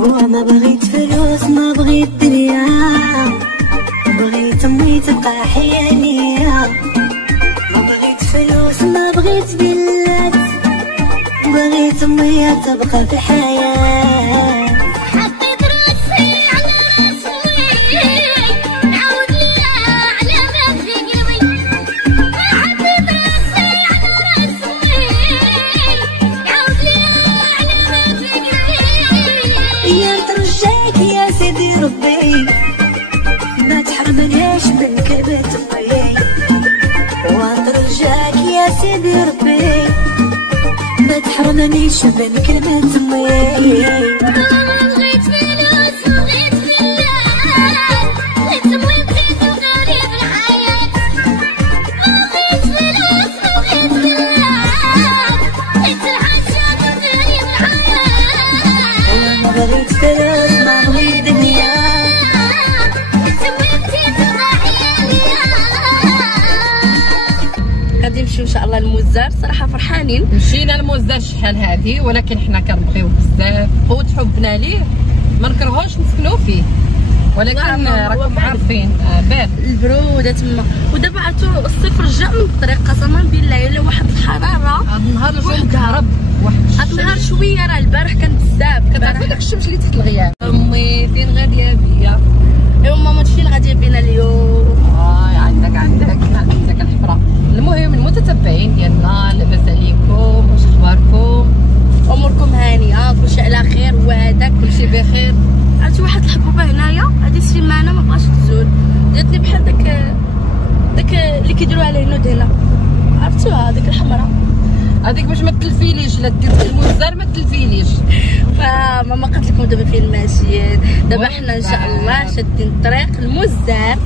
وما بغيت فلوس ما بغيت دنيا، بغيت امي تبقى حيانية. ما بغيت فلوس ما بغيت بلاد، بغيت امي تبقى في الحياة. حطيت راسي على راسي نعاود ليها على ما في قلبي. حطيت راسي على راسي نعاود ليها على ما في قلبي. يا ترجاك يا سيدي ربي ما تحرمنيش من كلمة امي، وترجاك يا سيدي ربي ما تحرمنيش من كلمة امي. بغيت فلوس بغيت بلاد، بغيت امي بغيت غريب الحياة. بغيت فلوس بغيت بلاد، بغيت الحاجة غريب الحياة. ما بغيت فلوس ما بغيت دنيا، بغيت امي بغيت حيانية. غادي نمشيو ان شاء الله للمزار. صراحه فرحانين. مشينا للمزار شحال هادي، ولكن حنا كنبغيوه بزاف قوت حبنا ليه ما نكرهوش نسكنوا فيه، ولكن راكم عارفين بارد البروده تما. ودابا عرفتو الصيف رجع من الطريق قسما بالله، الا واحد الحراره. هاد النهار الجو مكهرب، هاد النهار شويه، راه البارح كان بزاف. كتعرفي داك الشمس اللي تحت الغياب. امي فين غاديه بيا؟ ايوا ماما هادشي اللي غادي بينا اليوم. عندك الحفره. المهم المتتبعين ديالنا لاباس عليكم؟ واش اخباركم؟ اموركم هانيه؟ كلشي على خير وهذاك كلشي بخير. عرفتي واحد الحبوبه هنايا هذه السيمانه ما بغاش تزول، جاتني بحال داك اللي كيديروا عليه الهنود هنا، عرفتوها هذيك الحمراء هذيك باش ما تلفيليش، لا دير المزار ما تلفيليش. فماما قالت لكم دابا فين ماشيين. دابا حنا ان شاء الله شادين الطريق المزار.